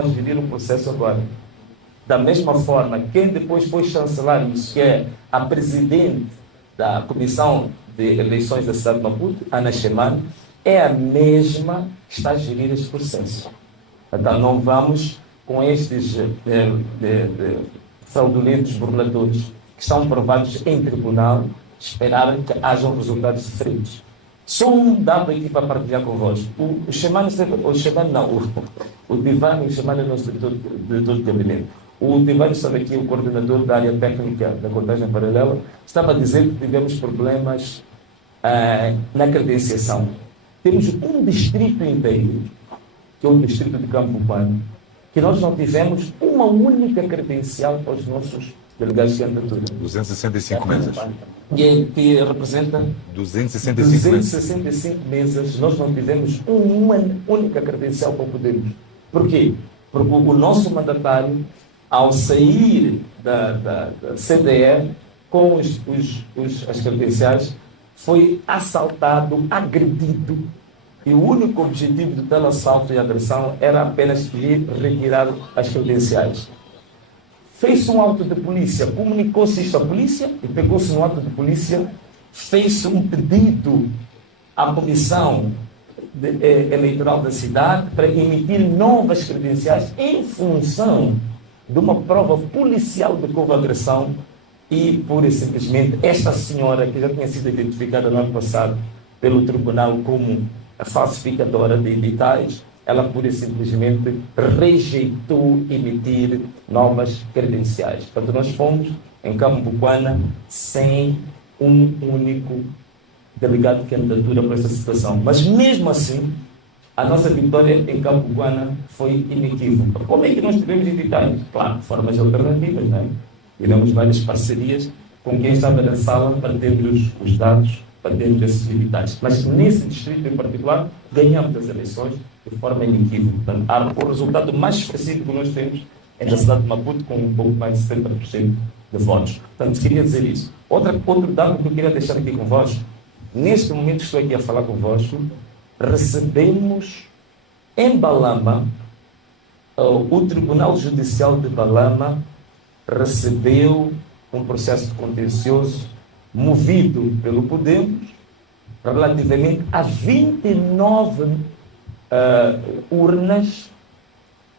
gerir o processo agora. Da mesma forma, quem depois foi chancelar isso, que é a presidente da Comissão de Eleições da cidade de Maputo, Ana Chemane, é a mesma que está a gerir este processo. Então não vamos com estes fraudulentos burladores que estão provados em tribunal esperar que hajam resultados diferentes. Só um dado aqui para partilhar convosco. O Divano, o Chemane é o nosso diretor de gabinete. O Divano estava aqui, o coordenador da área técnica da contagem paralela, estava a dizer que tivemos problemas na credenciação. Temos um distrito inteiro, que é o distrito de Campo Pano, que nós não tivemos uma única credencial para os nossos delegados de candidatura. 265 mesas. Que representa 265 mesas. Nós não tivemos uma única credencial para podermos. Por quê? Porque o nosso mandatário, ao sair da CDE com as credenciais, foi assaltado, agredido. E o único objetivo de tal assalto e agressão era apenas lhe retirar as credenciais. Fez-se um auto de polícia, comunicou-se isto à polícia e pegou-se no auto de polícia, fez-se um pedido à comissão eleitoral da cidade para emitir novas credenciais em função de uma prova policial de que houve agressão e, pura e simplesmente, esta senhora, que já tinha sido identificada no ano passado pelo tribunal como a falsificadora de editais, ela pura e simplesmente rejeitou emitir novas credenciais. Portanto, nós fomos em Cambuquana sem um único delegado de candidatura para essa situação. Mas mesmo assim, a nossa vitória em Cambuquana foi inequívoca. Como é que nós tivemos editais? Claro, de formas alternativas, não é? Tivemos várias parcerias com quem estava na sala para termos os dados, para termos esses editais. Mas nesse distrito em particular, ganhamos as eleições de forma inequívoca. Portanto, o resultado mais expressivo que nós temos é da cidade de Maputo, com um pouco mais de 70% de votos. Portanto, queria dizer isso. Outro dado que eu queria deixar aqui convosco, neste momento que estou aqui a falar convosco, recebemos em Balama, o Tribunal Judicial de Balama recebeu um processo contencioso movido pelo Podemos relativamente a 29 urnas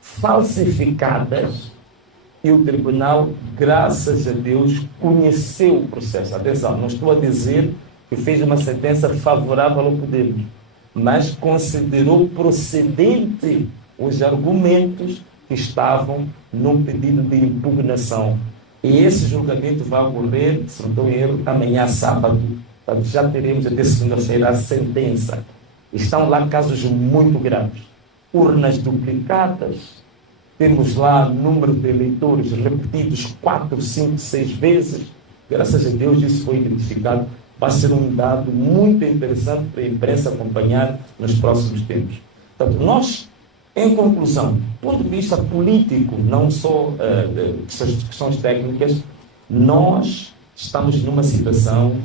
falsificadas e o tribunal, graças a Deus, conheceu o processo. Atenção, não estou a dizer que fez uma sentença favorável ao Podemos, mas considerou procedente os argumentos que estavam no pedido de impugnação. E esse julgamento vai ocorrer, se não estou em erro, amanhã sábado. Portanto, já teremos até segunda-feira a sentença. Estão lá casos muito graves. Urnas duplicadas, temos lá número de eleitores repetidos 4, 5, 6 vezes. Graças a Deus isso foi identificado. Vai ser um dado muito interessante para a imprensa acompanhar nos próximos tempos. Portanto, nós, em conclusão, do ponto de vista político, não só de questões técnicas, nós estamos numa situação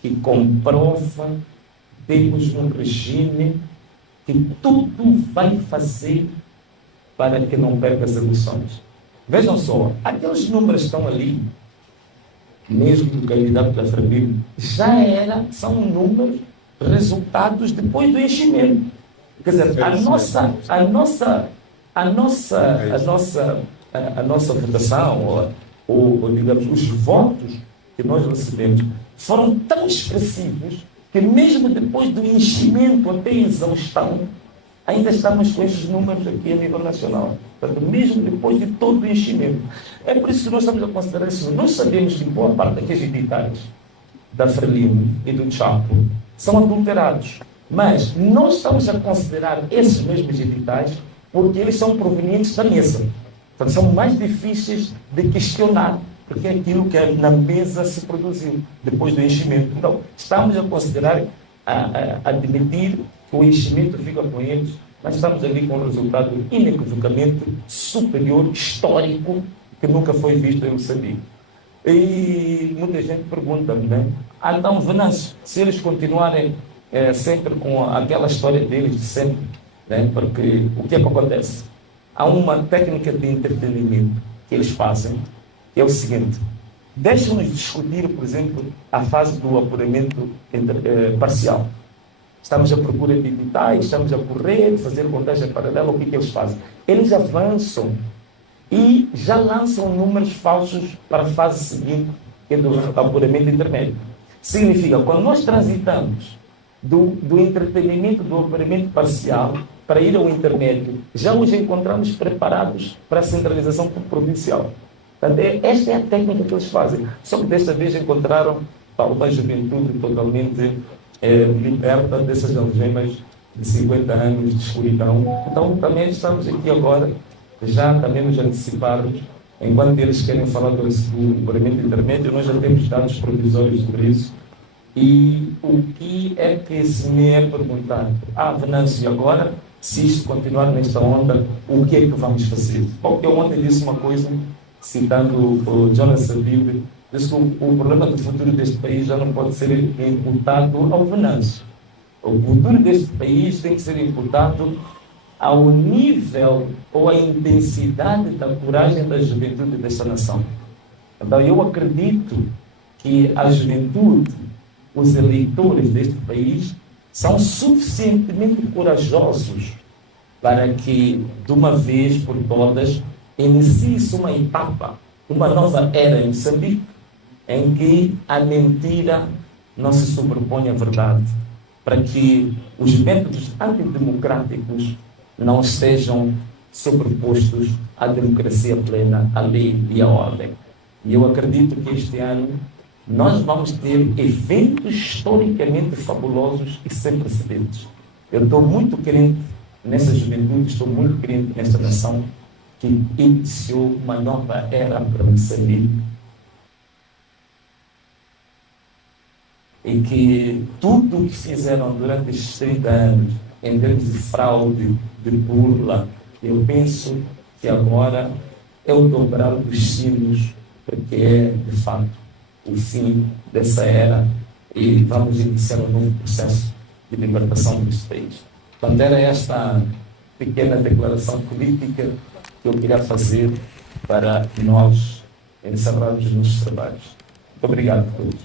que comprova que temos um regime que tudo vai fazer para que não perca as eleições. Vejam só, aqueles números que estão ali, mesmo do candidato da Frabir, são números, resultados depois do enchimento. Quer dizer, a nossa votação, ou digamos, os votos que nós recebemos, foram tão expressivos que mesmo depois do enchimento até exaustão, ainda estamos com esses números aqui a nível nacional. Portanto, mesmo depois de todo o enchimento. É por isso que nós estamos a considerar isso. Nós sabemos que boa parte daqueles editais da Frelimo e do Chapo são adulterados. Mas nós estamos a considerar esses mesmos editais porque eles são provenientes da mesa. Portanto, são mais difíceis de questionar, porque é aquilo que na mesa se produziu depois do enchimento. Então, estamos a considerar, a admitir que o enchimento fica com eles, mas estamos ali com um resultado inequivocamente superior, histórico, que nunca foi visto em Moçambique. E muita gente pergunta-me, né? Então, Venâncio, se eles continuarem sempre com aquela história deles de sempre, né? Porque o que é que acontece? há uma técnica de entretenimento que eles fazem, que é o seguinte: deixam-nos discutir, por exemplo, a fase do apuramento parcial. Estamos à procura de editais, estamos a correr, fazer contagem paralela, o que eles fazem? Eles avançam e já lançam números falsos para a fase seguinte, que é do apuramento intermédio. Significa, quando nós transitamos do entretenimento, do apuramento parcial, para ir ao intermédio, já os encontramos preparados para a centralização provincial. Portanto, esta é a técnica que eles fazem. Só que desta vez encontraram uma juventude totalmente liberta dessas algemas de 50 anos de escuridão. Então, também estamos aqui agora, já também nos anteciparmos, enquanto eles querem falar do apuramento intermédio, nós já temos dados provisórios sobre isso. E o que é que se me é perguntado? Venâncio, agora, se isto continuar nesta onda, o que é que vamos fazer? Bom, eu ontem disse uma coisa, citando o Jonas Savimbi, disse que o problema do futuro deste país já não pode ser imputado ao Venâncio. O futuro deste país tem que ser imputado ao nível ou à intensidade da coragem da juventude desta nação. Então, eu acredito que a juventude, os eleitores deste país, são suficientemente corajosos para que, de uma vez por todas, inicie-se uma etapa, uma nova era em Moçambique, em que a mentira não se sobrepõe à verdade, para que os métodos antidemocráticos não sejam sobrepostos à democracia plena, à lei e à ordem. E eu acredito que este ano nós vamos ter eventos historicamente fabulosos e sem precedentes. Eu estou muito crente nessa juventude, estou muito crente nesta nação que iniciou uma nova era para Moçambique. E que tudo o que fizeram durante estes 30 anos, em termos de fraude, de burla, eu penso que agora é o dobrar dos sinos, porque é, de fato, o fim dessa era e vamos iniciar um novo processo de libertação deste país. Portanto, era esta pequena declaração política que eu queria fazer para nós encerrarmos os nossos trabalhos. Muito obrigado a todos.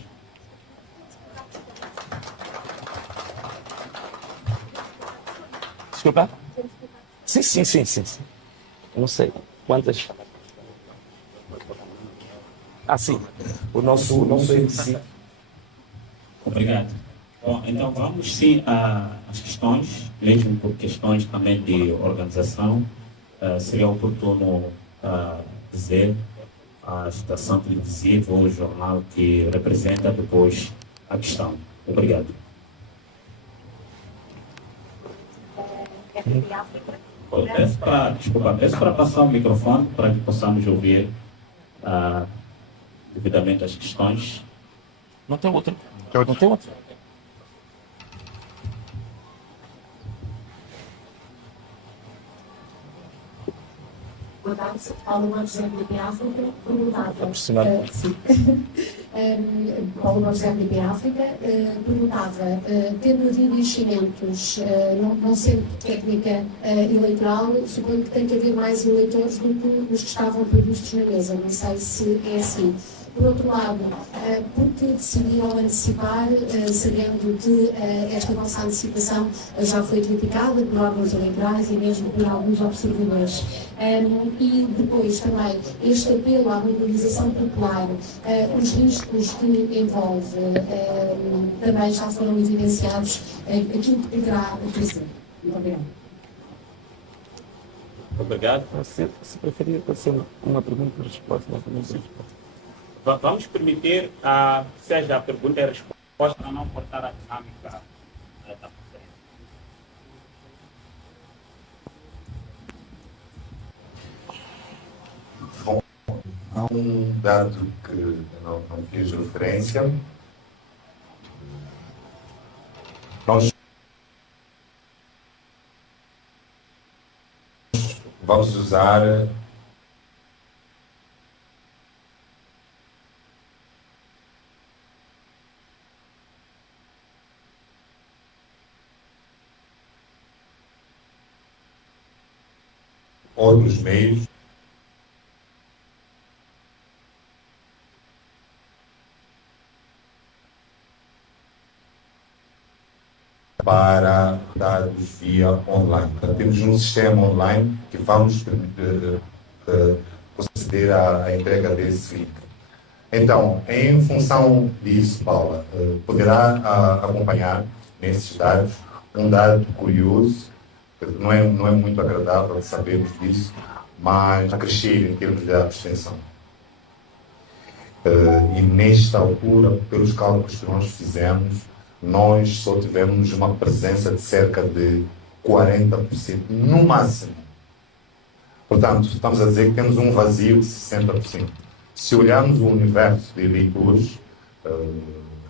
Desculpa? Sim. Não sei quantas. Sim. O nosso MC. Obrigado. Bom, então vamos sim às questões, mesmo por questões também de organização. Seria oportuno dizer a estação televisiva ou o jornal que representa depois a questão. Obrigado. Peço para passar o microfone para que possamos ouvir devidamente as questões. Não tem outro. Não tem outro. Boa tarde, Paulo Marcelo de África, perguntava. Paulo Marcelo de África perguntava, tendo havido enchimentos, não sendo técnica eleitoral, suponho que tem que haver mais eleitores do que os que estavam previstos na mesa. Não sei se é assim. Por outro lado, porque decidiram antecipar, sabendo que esta vossa antecipação já foi criticada por órgãos eleitorais e mesmo por alguns observadores. E depois também este apelo à mobilização popular, os riscos que envolve, também já foram evidenciados, aquilo que poderá acontecer. Muito obrigada. Obrigado. Se preferir, pode ser uma pergunta e resposta, uma pergunta e resposta. Vamos permitir, seja a pergunta e a resposta, para não cortar a dinâmica da conferência. Bom, há um dado que eu não fiz referência. Nós vamos usar outros meios para dados via online. Portanto, temos um sistema online que vamos proceder à entrega desse link. Então, em função disso, Paula, poderá acompanhar nesses dados um dado curioso, que não é muito agradável sabermos disso, mas a crescer em termos de abstenção. E nesta altura, pelos cálculos que nós fizemos, nós só tivemos uma presença de cerca de 40%, no máximo. Portanto, estamos a dizer que temos um vazio de 60%. Se olharmos o universo de eleitores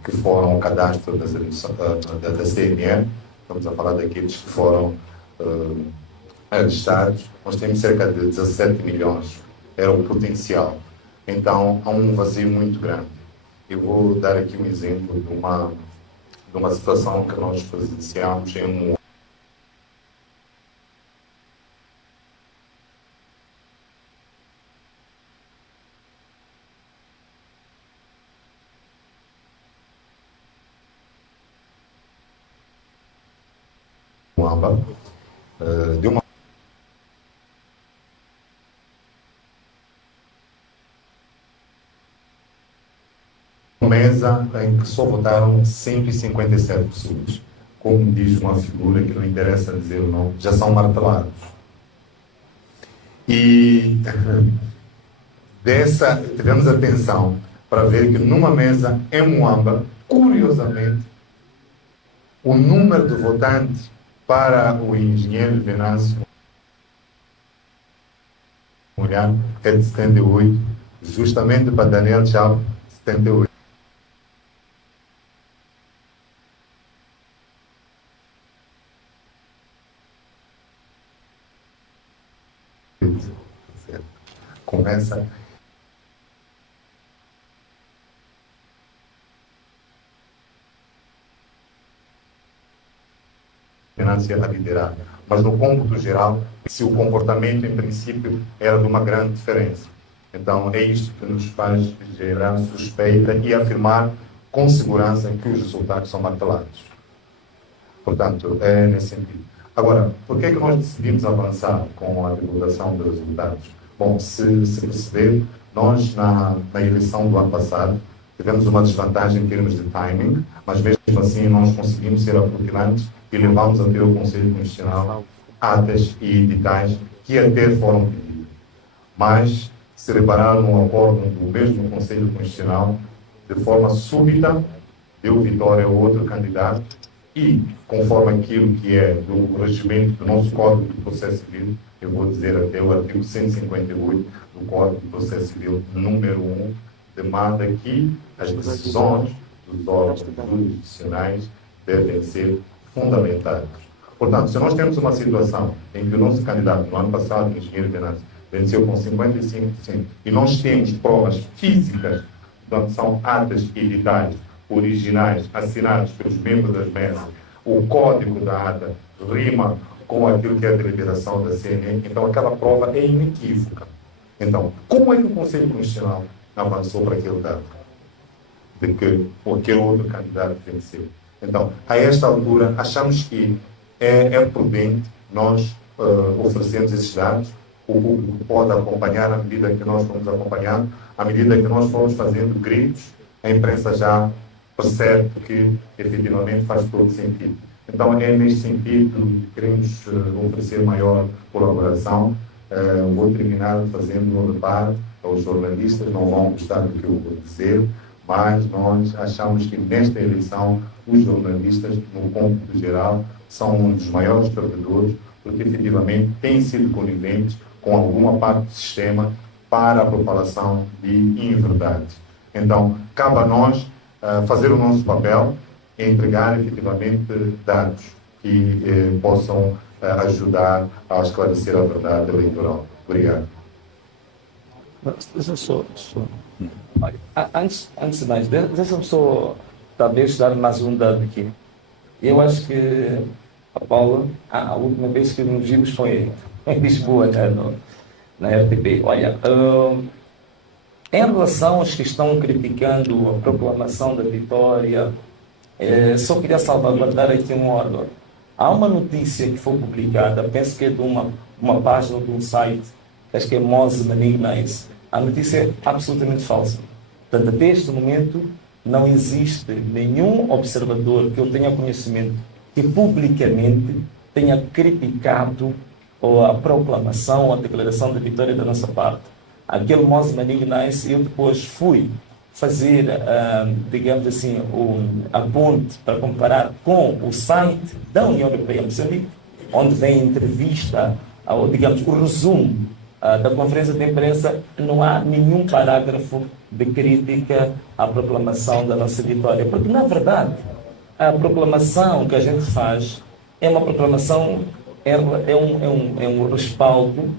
que foram ao cadastro da CNE, estamos a falar daqueles que foram registrados, nós temos cerca de 17 milhões, era o potencial. Então, há um vazio muito grande. Eu vou dar aqui um exemplo de uma situação que nós presenciamos em Moamba, de uma mesa em que só votaram 157 pessoas. Como diz uma figura que não interessa dizer o nome, já são martelados. E tivemos atenção para ver que numa mesa em Moamba, curiosamente, o número de votantes para o engenheiro Venâncio Mulher é de 78, justamente para Daniel Chao, 78. Começa a liderar, mas no cômputo geral, se o comportamento em princípio era de uma grande diferença. Então é isto que nos faz gerar suspeita e afirmar com segurança que os resultados são martelados. Portanto, é nesse sentido. Agora, por que é que nós decidimos avançar com a divulgação dos resultados? Bom, se perceber, nós na eleição do ano passado tivemos uma desvantagem em termos de timing, mas mesmo assim nós conseguimos ser aproximantes e levamos a ter o Conselho Constitucional atas e editais que até foram pedidos. Mas se repararam no acordo do mesmo Conselho Constitucional, de forma súbita, deu vitória a outro candidato e, conforme aquilo que é do regimento do nosso Código de Processo Civil, eu vou dizer até o artigo 158 do Código de Processo Civil, número 1, demanda que as decisões dos órgãos jurisdicionais devem ser fundamentadas. Portanto, se nós temos uma situação em que o nosso candidato, no ano passado, o engenheiro Venâncio, venceu com 55%, e nós temos provas físicas, portanto, são atas editais originais, assinados pelos membros das mesas, o código da ata rima com aquilo que é a deliberação da CNE, então aquela prova é inequívoca. Então, como é que o Conselho Constitucional avançou para aquele dado? De que aquele outro candidato venceu. Então, a esta altura, achamos que é prudente nós oferecermos esses dados, o público pode acompanhar à medida que nós vamos acompanhando, à medida que nós formos fazendo gritos, a imprensa já percebe que efetivamente faz todo sentido. Então, é neste sentido que queremos oferecer maior colaboração. Vou terminar fazendo um reparo aos jornalistas, não vão gostar do que eu vou dizer, mas nós achamos que nesta eleição os jornalistas, no cômputo geral, são um dos maiores perdedores, porque efetivamente têm sido coniventes com alguma parte do sistema para a propalação de inverdades. Então, cabe a nós fazer o nosso papel e entregar efetivamente dados que possam ajudar a esclarecer a verdade eleitoral. Obrigado. Deixa-me só. Antes de mais, deixa-me só talvez dar mais um dado aqui. Eu acho que a Paula, a última vez que nos vimos foi em Lisboa, na RTP. Olha, em relação aos que estão criticando a proclamação da vitória, só queria salvaguardar aqui um órgão. Há uma notícia que foi publicada, penso que é de uma página de um site, acho que é Mose Manignais. A notícia é absolutamente falsa. Portanto, até este momento, não existe nenhum observador que eu tenha conhecimento que publicamente tenha criticado a proclamação ou a declaração de vitória da nossa parte. Aquele Mose Manignais, eu depois fui fazer, digamos assim, a ponte para comparar com o site da União Europeia Moçambique, onde vem a entrevista, ou digamos, o resumo da conferência de imprensa. Não há nenhum parágrafo de crítica à proclamação da nossa vitória, porque, na verdade, a proclamação que a gente faz é uma proclamação, é um respaldo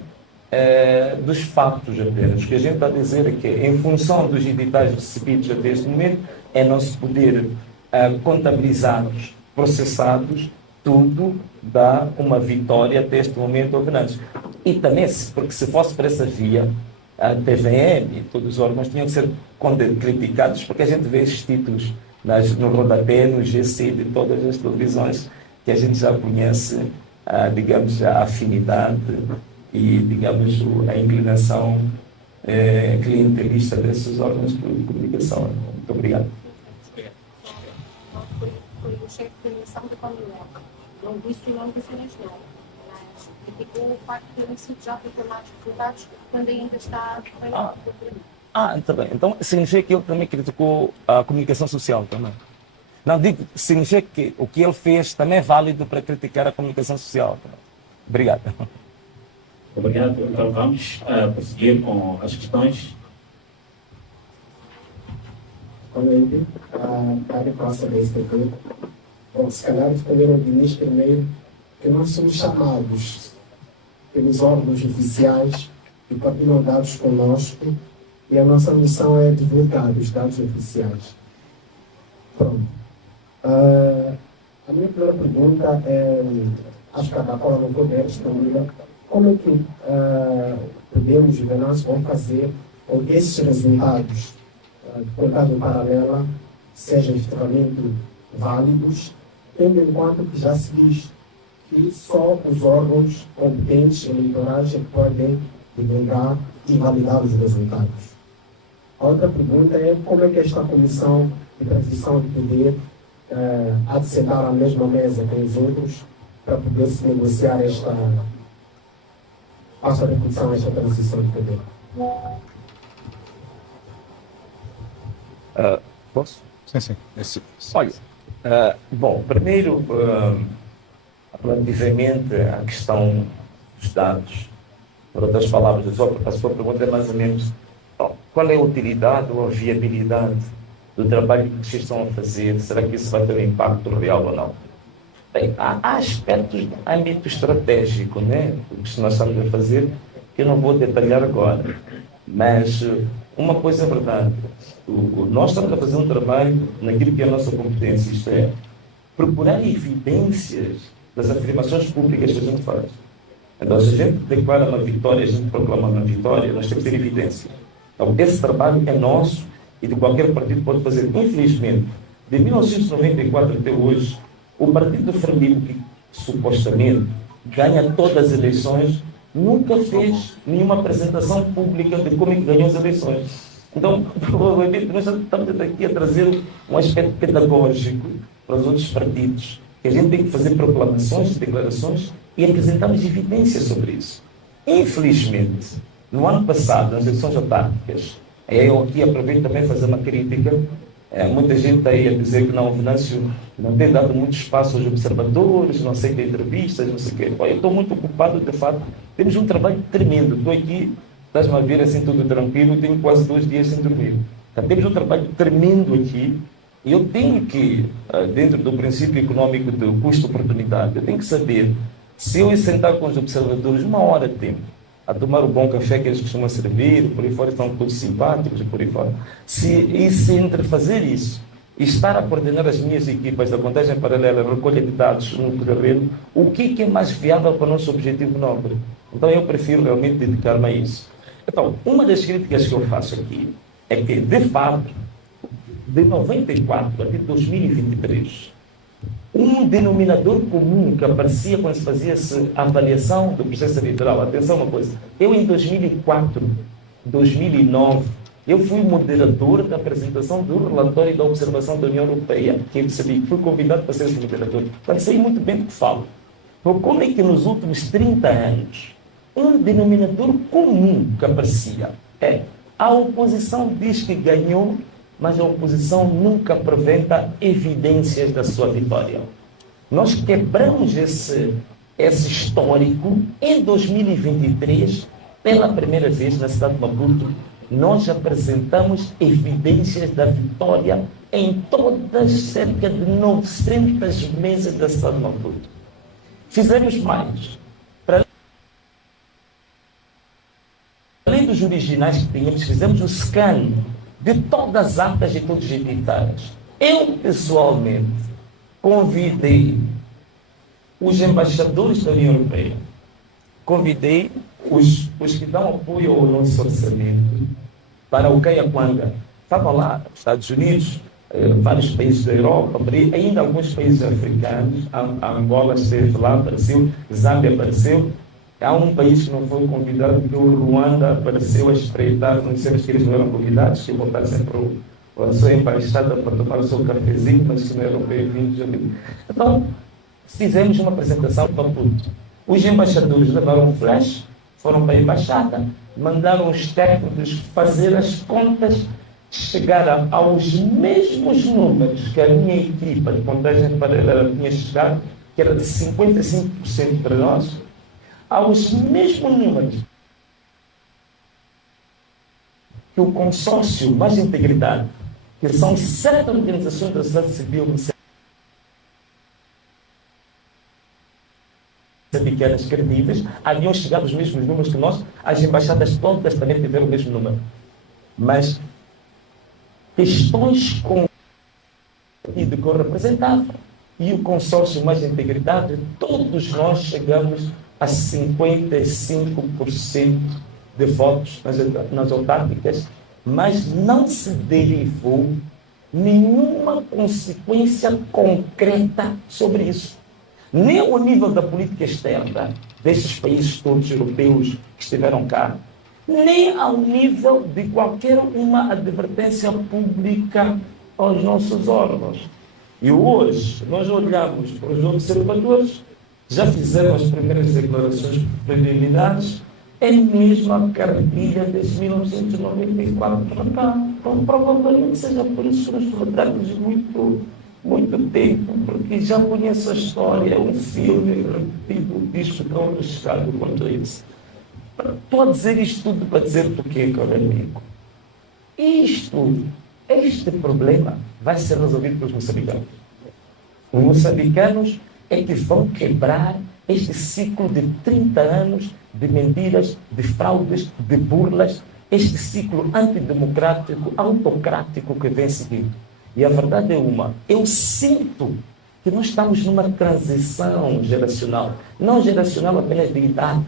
dos fatos apenas. O que a gente está a dizer é que, em função dos editais recebidos até este momento, é não se poder contabilizados, processados, tudo dá uma vitória até este momento ao Venâncio. E também, porque se fosse por essa via, a TVM e todos os órgãos tinham que ser criticados, porque a gente vê esses títulos no rodapé, no GC de todas as televisões, que a gente já conhece, digamos, a afinidade e, digamos, a inclinação clientelista desses órgãos de comunicação. Muito obrigado. Foi o chefe de missão da Comunidade. Não disse o nome da Nacional, mas criticou o facto de terem sido já proclamados resultados quando ainda está Está bem. Então, significa que ele também criticou a comunicação social também. Não, digo, significa que o que ele fez também é válido para criticar a comunicação social. Obrigado. Obrigado. Então vamos prosseguir com as questões. Realmente, para a próxima SPP, bom, se calhar poderam dizer primeiro que nós somos chamados pelos órgãos oficiais e partilham dados conosco, e a nossa missão é divulgar os dados oficiais. Pronto. A minha primeira pergunta é, acho que a Paula não pode responder, como é que podemos, nós vamos fazer com que esses resultados de contagem paralela sejam efetivamente válidos, tendo em conta que já se diz que só os órgãos competentes eleitorais é que podem divulgar e validar os resultados. A outra pergunta é como é que esta comissão de transição de poder há de sentar à mesma mesa com os outros para poder se negociar passo a repetição esta transição de poder. Posso? Sim. Olha, bom, primeiro, relativamente à questão dos dados, por outras palavras, a sua pergunta é mais ou menos qual é a utilidade ou a viabilidade do trabalho que vocês estão a fazer? Será que isso vai ter um impacto real ou não? Bem, há aspectos de âmbito estratégico, né? O que nós estamos a fazer, que eu não vou detalhar agora, mas uma coisa é verdade, nós estamos a fazer um trabalho naquilo que é a nossa competência, isto é, procurar evidências das afirmações públicas que a gente faz. Então, se a gente declara uma vitória, a gente proclama uma vitória, nós temos que ter evidência. Então, esse trabalho é nosso e de qualquer partido pode fazer. Infelizmente, de 1994 até hoje, o partido Frelimo, que supostamente ganha todas as eleições, nunca fez nenhuma apresentação pública de como é que ganhou as eleições. Então, provavelmente, nós estamos aqui a trazer um aspecto pedagógico para os outros partidos, que a gente tem que fazer proclamações, declarações e apresentarmos evidências sobre isso. Infelizmente, no ano passado, nas eleições autárquicas, eu aqui aproveito também fazer uma crítica. Muita gente está aí a dizer que não, o Venâncio não tem dado muito espaço aos observadores, não aceita entrevistas, não sei o quê. Eu estou muito ocupado, de fato. Temos um trabalho tremendo. Estou aqui, estás-me a ver assim tudo tranquilo, tenho quase 2 dias sem dormir. Então, temos um trabalho tremendo aqui e eu tenho que, dentro do princípio econômico do custo-oportunidade, eu tenho que saber se eu sentar com os observadores 1 hora de tempo, a tomar o bom café que eles costumam servir, por aí fora estão todos simpáticos, por aí fora. Se entre fazer isso e estar a coordenar as minhas equipas da contagem paralela, recolha de dados no terreno, o que é mais viável para o nosso objetivo nobre? Então eu prefiro realmente dedicar-me a isso. Então, uma das críticas que eu faço aqui é que, de fato, de 94 até 2023, um denominador comum que aparecia quando se fazia-se a avaliação do processo eleitoral. Atenção uma coisa, eu em 2004, 2009, eu fui moderador da apresentação do relatório da observação da União Europeia, que eu percebi, fui convidado para ser esse moderador. Portanto, sei muito bem do que falo. Então, como é que nos últimos 30 anos, um denominador comum que aparecia é a oposição diz que ganhou, mas a oposição nunca apresenta evidências da sua vitória. Nós quebramos esse histórico em 2023, pela primeira vez na cidade de Maputo, nós apresentamos evidências da vitória em todas cerca de 900 mesas da cidade de Maputo. Fizemos mais. Além dos originais que tínhamos, fizemos o scan de todas as atas e todos os editais. Eu, pessoalmente, convidei os embaixadores da União Europeia, convidei os que dão apoio ao nosso orçamento para o Caiaquanga. Estavam lá, Estados Unidos, vários países da Europa, ainda alguns países africanos, a Angola esteve lá, apareceu, Zâmbia apareceu. Há um país que não foi convidado, que o Ruanda apareceu a espreitar, não sei se eles não eram convidados, que voltassem para a sua embaixada para tomar o seu cafezinho, mas que não eram bem-vindos ali. Então, fizemos uma apresentação para tudo. Os embaixadores levaram um flash, foram para a embaixada, mandaram os técnicos fazer as contas, chegaram aos mesmos números que a minha equipa de contagem paralela tinha chegado, que era de 55% para nós, aos mesmos números que o consórcio Mais Integridade, que são 7 organizações da sociedade civil moçambicanas credíveis, haviam chegado aos mesmos números que nós, as embaixadas todas também tiveram o mesmo número. Mas questões com o partido que eu representava e o consórcio Mais Integridade, todos nós chegamos a 55% de votos nas autárquicas, mas não se derivou nenhuma consequência concreta sobre isso. Nem ao nível da política externa destes países todos europeus que estiveram cá, nem ao nível de qualquer uma advertência pública aos nossos órgãos. E hoje nós olhamos para os observadores, já fizeram as primeiras declarações preliminares, é mesmo a cartilha desde 1994 para cá. Então, provavelmente seja por isso que nos rodamos muito tempo, porque já conheço a história, um filme repetido, disto que é um estado quanto a isso. Estou a dizer isto tudo para dizer o quê, caro amigo? Este problema vai ser resolvido pelos moçambicanos. Os moçambicanos é que vão quebrar este ciclo de 30 anos de mentiras, de fraudes, de burlas, este ciclo antidemocrático, autocrático que vem seguindo. E a verdade é eu sinto que nós estamos numa transição geracional, não geracional apenas de idade.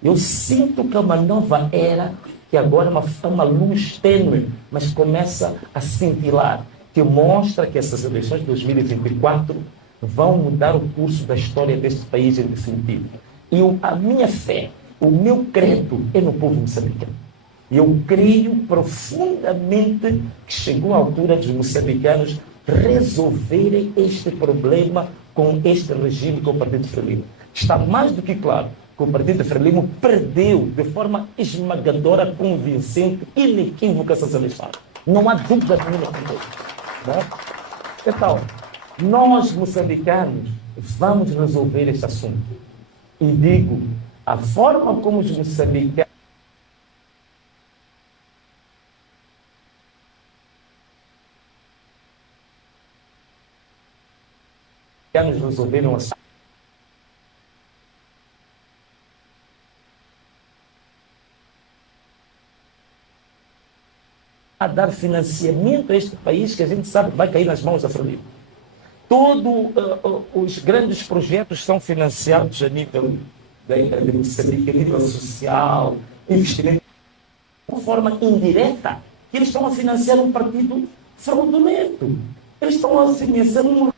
Eu sinto que é uma nova era, que agora é uma luz tênue, mas começa a cintilar, que mostra que essas eleições de 2024 vão mudar o curso da história deste país em definitivo. E a minha fé, o meu credo é no povo moçambicano. Eu creio profundamente que chegou a altura dos moçambicanos resolverem este problema com este regime, com o Partido Frelimo. Está mais do que claro que o Partido Frelimo perdeu de forma esmagadora, convincente, inequívoca essas eleições. Não há dúvida nenhuma sobre isso. Então, nós, moçambicanos, vamos resolver este assunto. E digo, a forma como os moçambicanos resolveram a dar financiamento a este país que a gente sabe que vai cair nas mãos da Frelimo. Todos os grandes projetos são financiados a nível de Moçambique, a nível social, investimento, de uma forma indireta, que eles estão a financiar um partido fraudulento. Eles estão a financiar um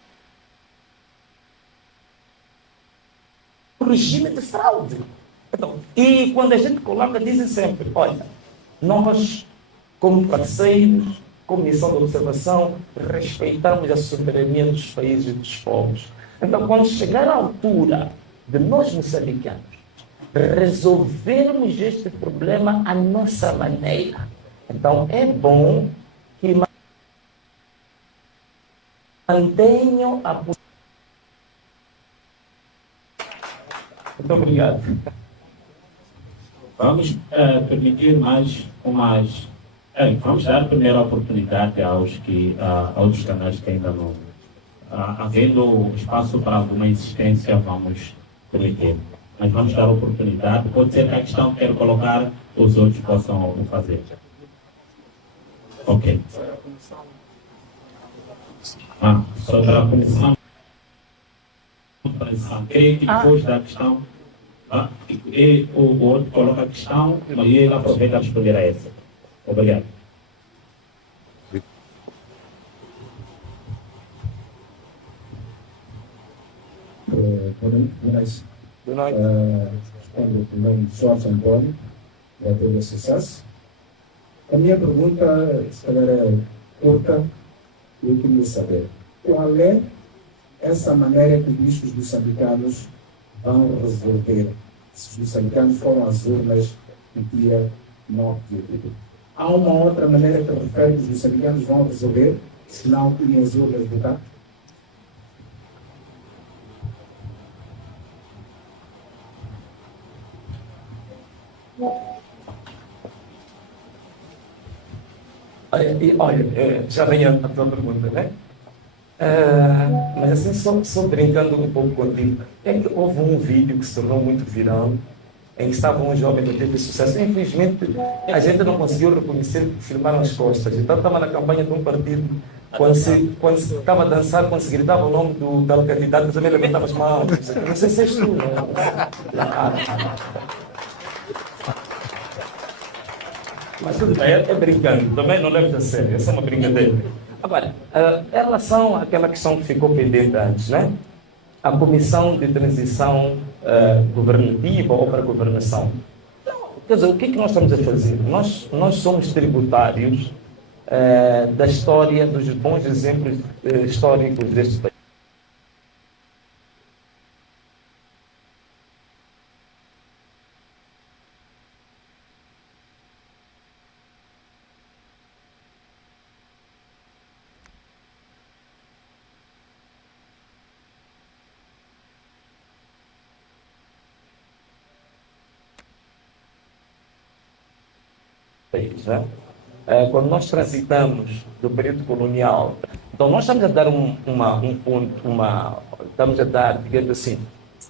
regime de fraude. Então, e quando a gente coloca, dizem sempre, olha, nós, como parceiros, como missão de observação, respeitamos a soberania dos países e dos povos. Então, quando chegar à altura de nós, moçambicanos, resolvermos este problema à nossa maneira, então é bom que mantenham a... Muito obrigado. Vamos permitir mais umas... vamos dar a primeira oportunidade aos canais que ainda não... havendo espaço para alguma insistência, vamos permitir. Mas vamos dar oportunidade. Pode ser que a questão queira colocar, os outros possam o fazer. Ok. Sobre a comissão. Creio que depois da questão, e o outro coloca a questão e ele aproveita a responder a essa. Obrigado. Boa noite. Respondo primeiro Jorge Antônio, da TV Sucesso. A minha pergunta, se calhar, é curta. Eu queria saber qual é essa maneira que os moçambicanos vão resolver. Se os moçambicanos foram às urnas no dia 9 de outubro. Há uma outra maneira que refere que os moçambicanos vão resolver, se não irem às urnas votar? Olha, já vem a tua pergunta, né? Mas assim, só brincando um pouco contigo, é que houve um vídeo que se tornou muito viral, em que estava um jovem que teve sucesso. Infelizmente, a gente não conseguiu reconhecer que filmaram as costas. Então, estava na campanha de um partido, quando se estava a dançar, quando se gritava o nome do candidato, também levantava as mãos. Não sei se és tu, né? Mas tudo bem, é brincando, também não leves a sério, essa é uma brincadeira. Agora, em relação àquela questão que ficou pendente antes, né? A comissão de transição governativa ou para a governação. Então, quer dizer, o que é que nós estamos a fazer? Nós somos tributários da história, dos bons exemplos históricos deste país. Né? Quando nós transitamos do período colonial, então nós estamos a dar estamos a dar, digamos assim,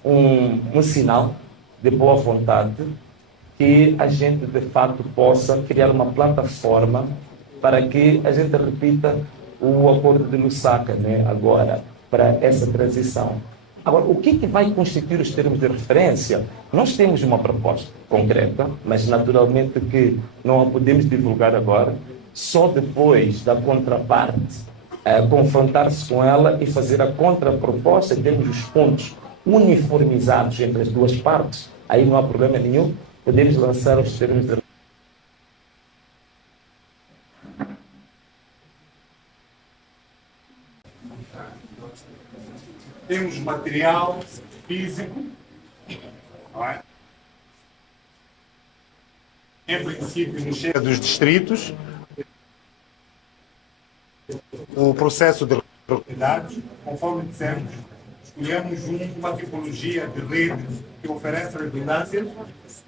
um sinal de boa vontade que a gente de fato possa criar uma plataforma para que a gente repita o acordo de Lusaka, né? Agora, para essa transição. Agora, o que é que vai constituir os termos de referência? Nós temos uma proposta concreta, mas naturalmente que não a podemos divulgar agora, só depois da contraparte confrontar-se com ela e fazer a contraproposta, temos os pontos uniformizados entre as duas partes, aí não há problema nenhum, podemos lançar os termos de referência. Temos material físico, não é? Em princípio, nos chega dos distritos, o processo de propriedades, conforme dissemos, escolhemos uma tipologia de rede que oferece redundâncias.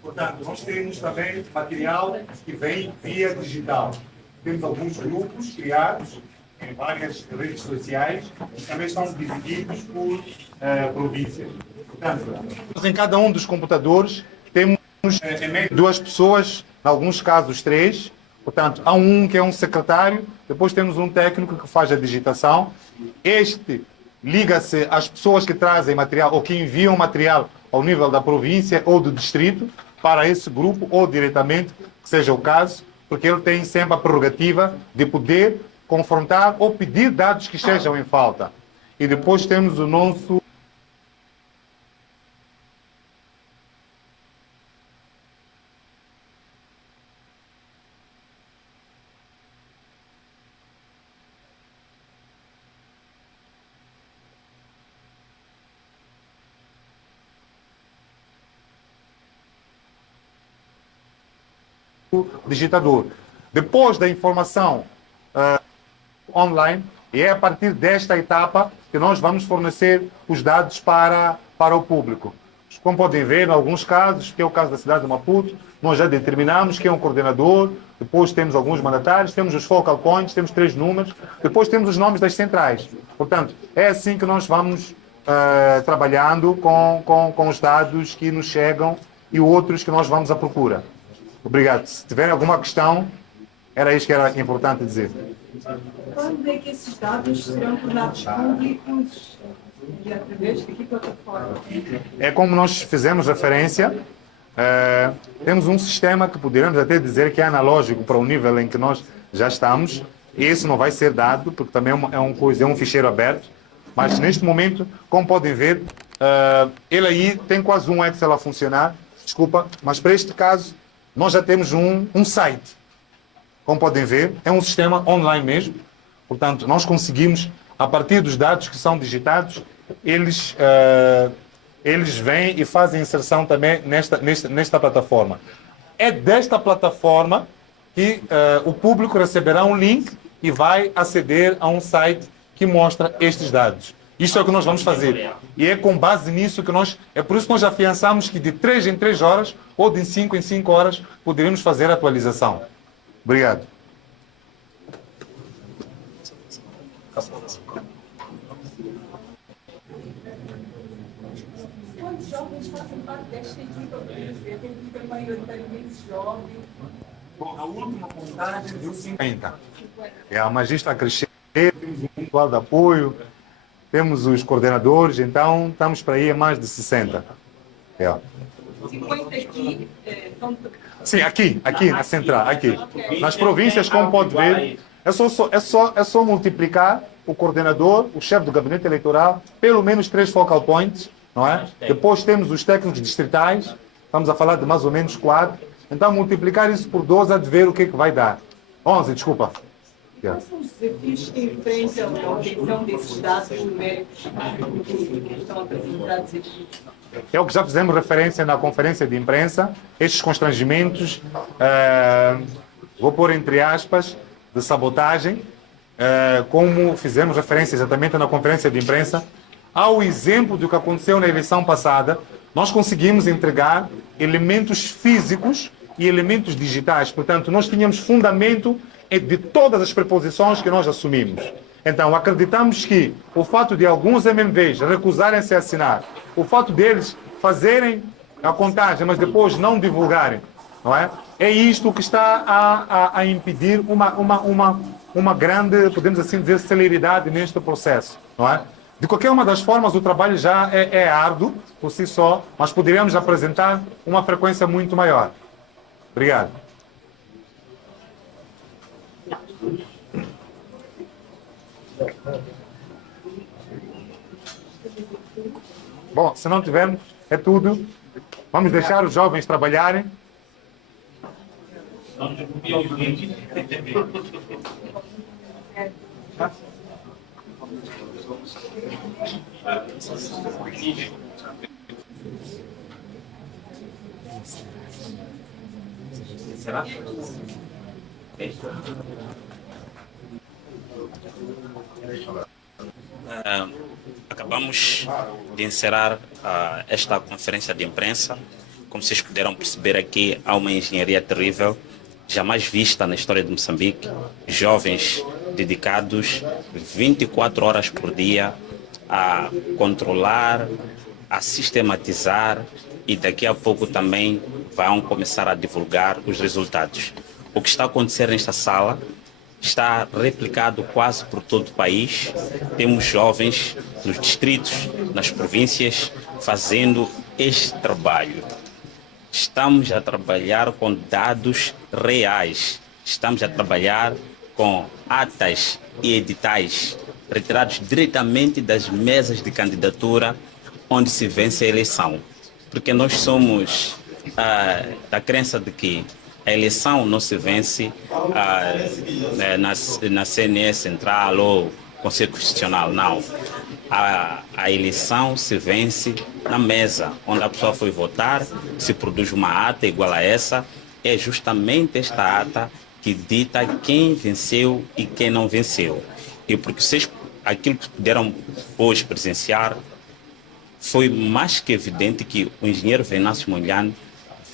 Portanto, nós temos também material que vem via digital. Temos alguns grupos criados em várias redes sociais, que também estão divididos por províncias. Portanto, em cada um dos computadores temos em média 2 pessoas, em alguns casos 3. Portanto, há um que é um secretário, depois temos um técnico que faz a digitação. Este liga-se às pessoas que trazem material ou que enviam material ao nível da província ou do distrito para esse grupo ou diretamente, que seja o caso, porque ele tem sempre a prerrogativa de poder confrontar ou pedir dados que estejam em falta. E depois temos o nosso digitador. Depois da informação online, e é a partir desta etapa que nós vamos fornecer os dados para o público. Como podem ver, em alguns casos, que é o caso da cidade de Maputo, nós já determinamos quem é um coordenador, depois temos alguns mandatários, temos os focal points, temos 3 números, depois temos os nomes das centrais. Portanto, é assim que nós vamos trabalhando com os dados que nos chegam e outros que nós vamos à procura. Obrigado. Se tiverem alguma questão, era isso que era importante dizer. Quando é que esses dados serão tornados públicos e através de que plataforma? É como nós fizemos referência, temos um sistema que poderíamos até dizer que é analógico para o nível em que nós já estamos. Esse não vai ser dado, porque também é um ficheiro aberto. Mas neste momento, como podem ver, ele aí tem quase um Excel a funcionar. Desculpa, mas para este caso, nós já temos um site. Como podem ver, é um sistema online mesmo. Portanto, nós conseguimos, a partir dos dados que são digitados, eles vêm e fazem inserção também nesta plataforma. É desta plataforma que o público receberá um link e vai aceder a um site que mostra estes dados. Isto é o que nós vamos fazer. E é com base nisso que é por isso que nós afiançamos que de 3 em 3 horas ou de 5 em 5 horas poderemos fazer a atualização. Obrigado. Quantos jovens fazem parte desta equipa? Tem equipa maioritariamente jovem. Bom, a última contagem deu 50. Mas isto a crescer, temos um plano de apoio, temos os coordenadores, então estamos para ir a mais de 60. 50 aqui são... Sim, aqui na central, aqui. Nas províncias, como pode ver, é só multiplicar o coordenador, o chefe do gabinete eleitoral, pelo menos 3 focal points, não é? Depois temos os técnicos distritais, estamos a falar de mais ou menos 4. Então, multiplicar isso por 12 a de ver o que é que vai dar. 11, desculpa. Quais são os desafios que enfrentam a obtenção desses dados numéricos que estão apresentados aqui? É o que já fizemos referência na conferência de imprensa, estes constrangimentos, vou pôr entre aspas, de sabotagem, como fizemos referência exatamente na conferência de imprensa, ao exemplo do que aconteceu na eleição passada, nós conseguimos entregar elementos físicos e elementos digitais. Portanto, nós tínhamos fundamento de todas as preposições que nós assumimos. Então, acreditamos que o fato de alguns MMVs recusarem-se a assinar, o fato deles fazerem a contagem, mas depois não divulgarem, não é? É isto que está a impedir uma grande, podemos assim dizer, celeridade neste processo, não é? De qualquer uma das formas, o trabalho já é árduo por si só, mas poderíamos apresentar uma frequência muito maior. Obrigado. Bom, se não tivermos, é tudo. Vamos deixar os jovens trabalharem. Será? Acabamos de encerrar esta conferência de imprensa. Como vocês puderam perceber aqui, há uma engenharia terrível, jamais vista na história de Moçambique. Jovens dedicados 24 horas por dia a controlar, a sistematizar e daqui a pouco também vão começar a divulgar os resultados. O que está a acontecer nesta sala está replicado quase por todo o país. Temos jovens nos distritos, nas províncias, fazendo este trabalho. Estamos a trabalhar com dados reais. Estamos a trabalhar com atas e editais retirados diretamente das mesas de candidatura onde se vence a eleição. Porque nós somos da crença de que a eleição não se vence na CNE Central ou Conselho Constitucional, não. A eleição se vence na mesa, onde a pessoa foi votar, se produz uma ata igual a essa. É justamente esta ata que dita quem venceu e quem não venceu. E porque vocês, aquilo que puderam hoje presenciar, foi mais que evidente que o engenheiro Venâncio Mondlane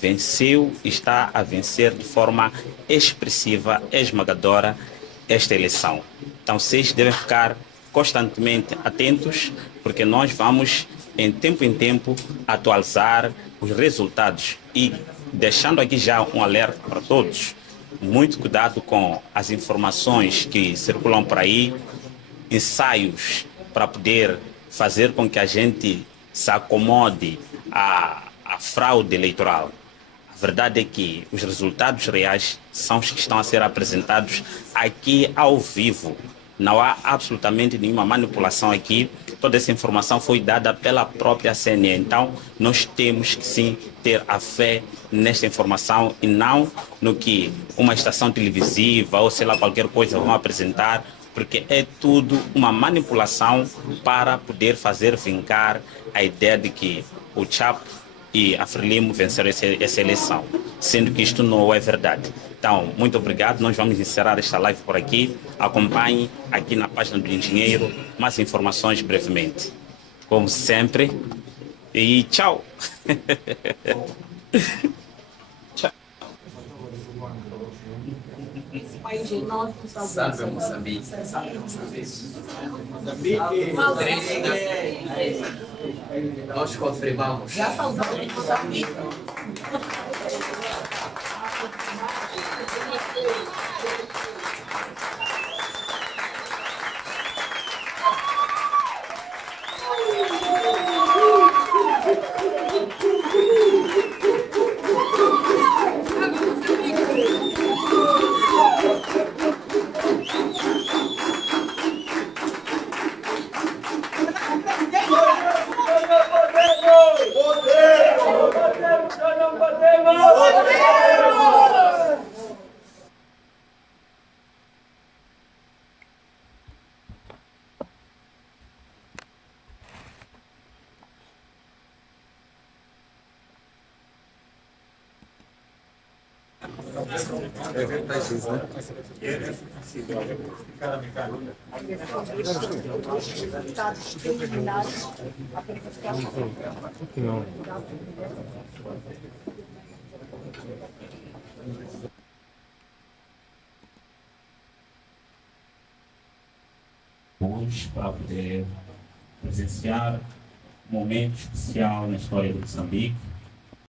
venceu e está a vencer de forma expressiva, esmagadora, esta eleição. Então vocês devem ficar constantemente atentos, porque nós vamos, em tempo, atualizar os resultados. E deixando aqui já um alerta para todos, muito cuidado com as informações que circulam por aí, ensaios para poder fazer com que a gente se acomode à fraude eleitoral. A verdade é que os resultados reais são os que estão a ser apresentados aqui ao vivo. Não há absolutamente nenhuma manipulação aqui. Toda essa informação foi dada pela própria CNE. Então, nós temos que sim ter a fé nesta informação e não no que uma estação televisiva ou sei lá qualquer coisa vão apresentar, porque é tudo uma manipulação para poder fazer vingar a ideia de que o Chapo e a Frelimo venceram essa eleição, sendo que isto não é verdade. Então, muito obrigado. Nós vamos encerrar esta live por aqui. Acompanhe aqui na página do Engenheiro mais informações brevemente. Como sempre. E tchau! Tchau. Salve Moçambique. Nós confirmamos. Já saudamos Moçambique. Hoje, para poder presenciar um momento especial na história de Moçambique,